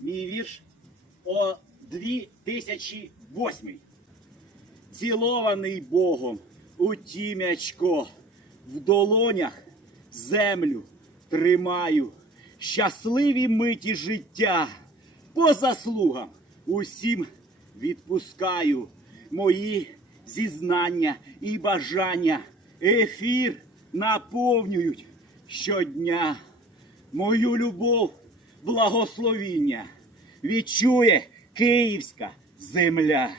мій вірш о 2008. Цілований Богом у тім'ячко, в долонях землю тримаю, щасливі миті життя, по заслугам усім відпускаю мої зізнання і бажання. Ефір наповнюють щодня. Мою любов, благословіння відчує київська земля.